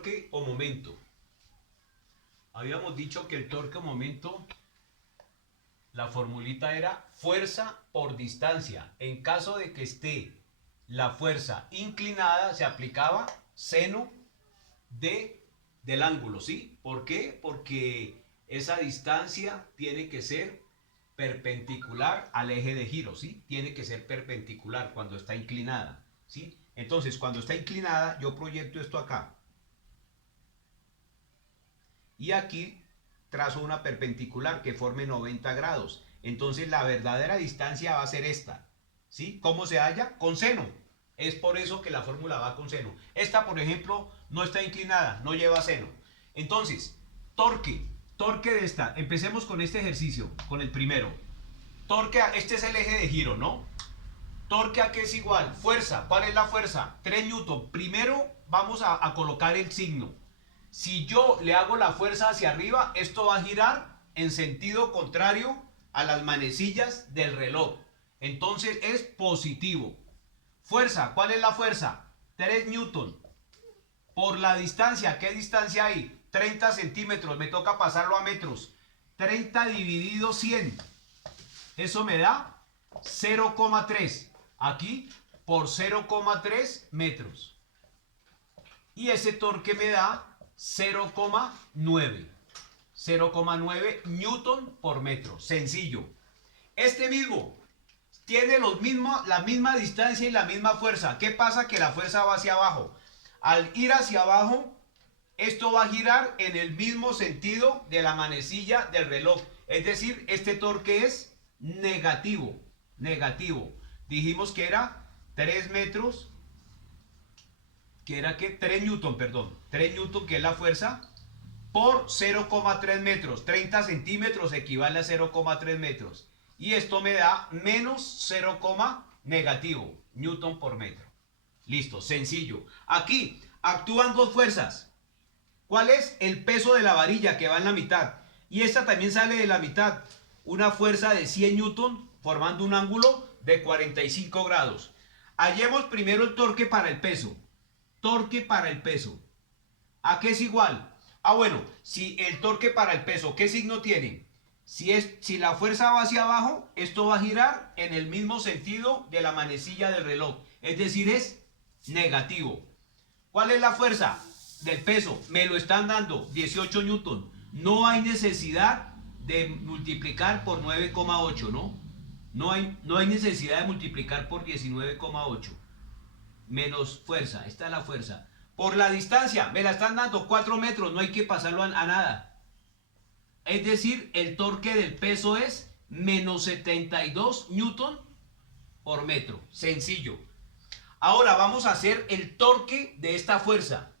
torque o momento. Habíamos dicho que el torque o momento, la formulita era fuerza por distancia. En caso de que esté la fuerza inclinada, se aplicaba seno del ángulo, ¿sí? ¿Por qué? Porque esa distancia tiene que ser perpendicular al eje de giro, ¿sí? Tiene que ser perpendicular cuando está inclinada, ¿sí? Entonces, cuando está inclinada, yo proyecto esto acá. Y aquí trazo una perpendicular que forme 90 grados. Entonces, la verdadera distancia va a ser esta, ¿sí? ¿Cómo se halla? Con seno. Es por eso que la fórmula va con seno. Esta, por ejemplo, no está inclinada, no lleva seno. Entonces, torque de esta. Empecemos con este ejercicio, con el primero. Torque, este es el eje de giro, ¿no? Torque a qué es igual. Fuerza, ¿cuál es la fuerza? 3 newton. Primero vamos a colocar el signo. Si yo le hago la fuerza hacia arriba, esto va a girar en sentido contrario a las manecillas del reloj. Entonces es positivo. Fuerza, ¿cuál es la fuerza? 3 newton. Por la distancia, ¿qué distancia hay? 30 centímetros, me toca pasarlo a metros. 30 dividido 100. Eso me da 0,3. Aquí por 0,3 metros. Y ese torque me da 0,9. 0,9 newton por metro. Sencillo. Este mismo tiene la misma distancia y la misma fuerza. ¿Qué pasa? Que la fuerza va hacia abajo. Al ir hacia abajo, esto va a girar en el mismo sentido de la manecilla del reloj. Es decir, este torque es negativo. Negativo. Dijimos que era 3 metros, que era que 3 newton, perdón. 3 newton, que es la fuerza, por 0,3 metros. 30 centímetros equivale a 0,3 metros. Y esto me da menos 0, negativo, newton por metro. Listo, sencillo. Aquí actúan dos fuerzas. ¿Cuál es? El peso de la varilla que va en la mitad. Y esta también sale de la mitad. Una fuerza de 100 newton formando un ángulo de 45 grados. Hallemos primero el torque para el peso. Torque para el peso. ¿A qué es igual? Ah, bueno, si el torque para el peso, ¿qué signo tiene? Si la fuerza va hacia abajo, esto va a girar en el mismo sentido de la manecilla del reloj. Es decir, es negativo. ¿Cuál es la fuerza del peso? Me lo están dando 18 newton. No hay necesidad de multiplicar por 9,8, ¿no? No hay necesidad de multiplicar por 19,8. Menos fuerza, esta es la fuerza. Por la distancia, me la están dando 4 metros, no hay que pasarlo a nada. Es decir, el torque del peso es menos 72 newton por metro. Sencillo. Ahora vamos a hacer el torque de esta fuerza.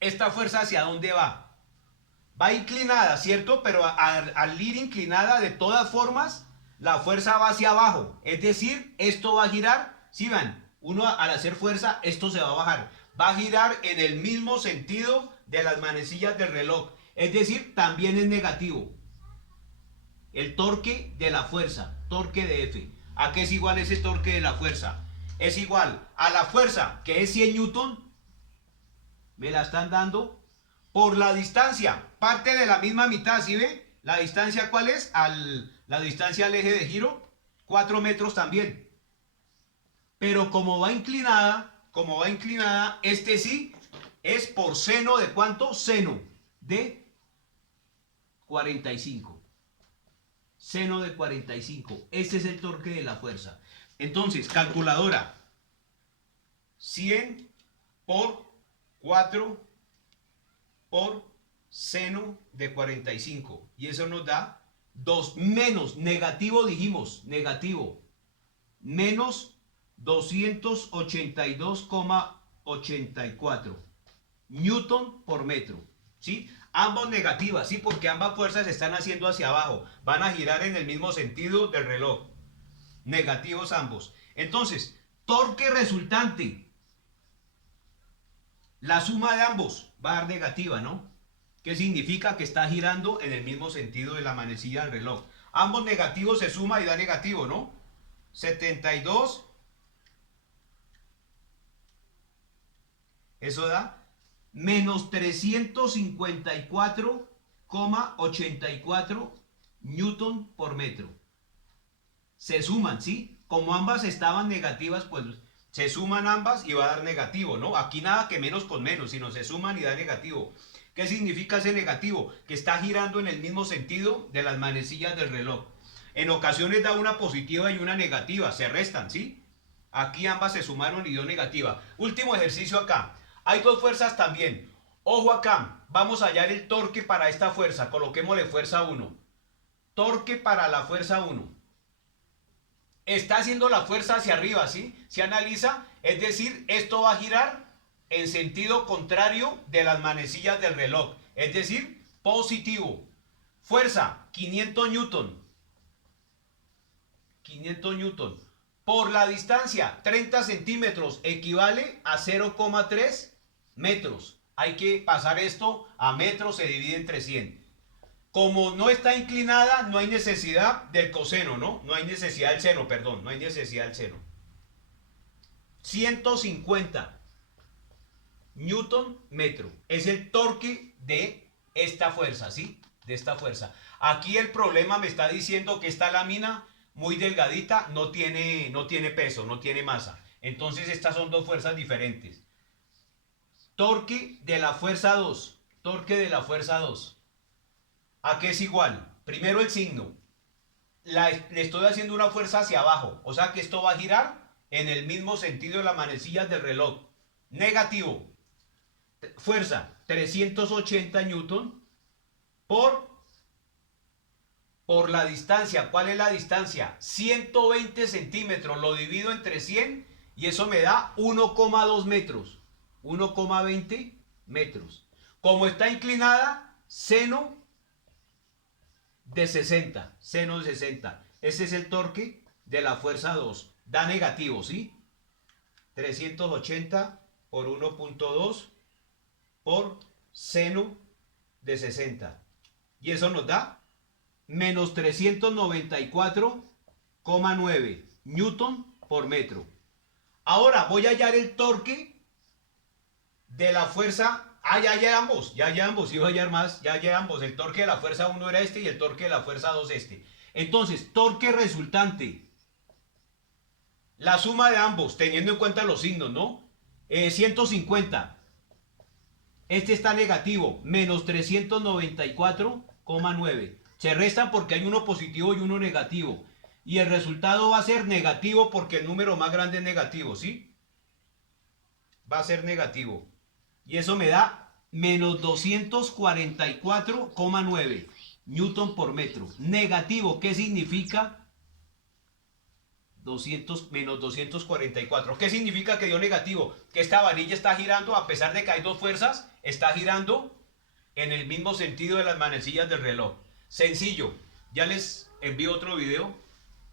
¿Esta fuerza hacia dónde va? Va inclinada, ¿cierto? Pero al ir inclinada, de todas formas, la fuerza va hacia abajo. Es decir, esto va a girar. ¿Sí ven? Uno al hacer fuerza, esto se va a bajar. Va a girar en el mismo sentido de las manecillas del reloj. Es decir, también es negativo. El torque de la fuerza, torque de F. ¿A qué es igual ese torque de la fuerza? Es igual a la fuerza, que es 100 newton, me la están dando, por la distancia, parte de la misma mitad, ¿sí ve? ¿La distancia cuál es? La distancia al eje de giro, 4 metros también. Pero como va inclinada, este sí es por seno de ¿cuánto? Seno de 45. Seno de 45. Este es el torque de la fuerza. Entonces, calculadora. 100 por 4 por seno de 45. Y eso nos da 2 menos, negativo dijimos, negativo. Menos 282,84 newton por metro. ¿Sí? Ambos negativas, ¿sí? Porque ambas fuerzas se están haciendo hacia abajo. Van a girar en el mismo sentido del reloj. Negativos ambos. Entonces, torque resultante. La suma de ambos va a dar negativa, ¿no? ¿Qué significa? Que está girando en el mismo sentido de la manecilla del reloj. Ambos negativos se suma y da negativo, ¿no? 72. Eso da menos 354,84 newton por metro. Se suman, ¿sí? Como ambas estaban negativas, pues se suman ambas y va a dar negativo, ¿no? Aquí nada que menos con menos, sino se suman y da negativo. ¿Qué significa ese negativo? Que está girando en el mismo sentido de las manecillas del reloj. En ocasiones da una positiva y una negativa, se restan, ¿sí? Aquí ambas se sumaron y dio negativa. Último ejercicio acá. Hay dos fuerzas también. Ojo acá, vamos a hallar el torque para esta fuerza. Coloquémosle fuerza 1. Torque para la fuerza 1. Está haciendo la fuerza hacia arriba, ¿sí? Se analiza, es decir, esto va a girar en sentido contrario de las manecillas del reloj, es decir, positivo. Fuerza, 500 newton. 500 newton. Por la distancia, 30 centímetros equivale a 0,3 metros. Hay que pasar esto a metros, se divide entre 100. Como no está inclinada, no hay necesidad del coseno, ¿no? No hay necesidad del seno, perdón, no hay necesidad del seno. 150 newton metro es el torque de esta fuerza, ¿sí? De esta fuerza. Aquí el problema me está diciendo que esta lámina muy delgadita no tiene peso, no tiene masa. Entonces estas son dos fuerzas diferentes. Torque de la fuerza 2. Torque de la fuerza 2. ¿A qué es igual? Primero el signo. Le estoy haciendo una fuerza hacia abajo. O sea que esto va a girar en el mismo sentido de las manecillas del reloj. Negativo. Fuerza 380 newton por la distancia. ¿Cuál es la distancia? 120 centímetros. Lo divido entre 100 y eso me da 1,2 metros. 1,20 metros. Como está inclinada, seno de 60. Seno de 60. Ese es el torque de la fuerza 2. Da negativo, ¿sí? 380 por 1,2 por seno de 60. Y eso nos da menos 394,9 newton por metro. Ahora voy a hallar el torque de la fuerza. Ya ambos, iba a hallar más, ya ambos. El torque de la fuerza 1 era este y el torque de la fuerza 2 este. Entonces, torque resultante. La suma de ambos, teniendo en cuenta los signos, ¿no? 150. Este está negativo, menos 394,9. Se restan porque hay uno positivo y uno negativo. Y el resultado va a ser negativo porque el número más grande es negativo, ¿sí? Va a ser negativo. Y eso me da menos 244,9 newton por metro. Negativo, ¿qué significa? Menos 244. ¿Qué significa que dio negativo? Que esta varilla está girando, a pesar de que hay dos fuerzas, está girando en el mismo sentido de las manecillas del reloj. Sencillo. Ya les envío otro video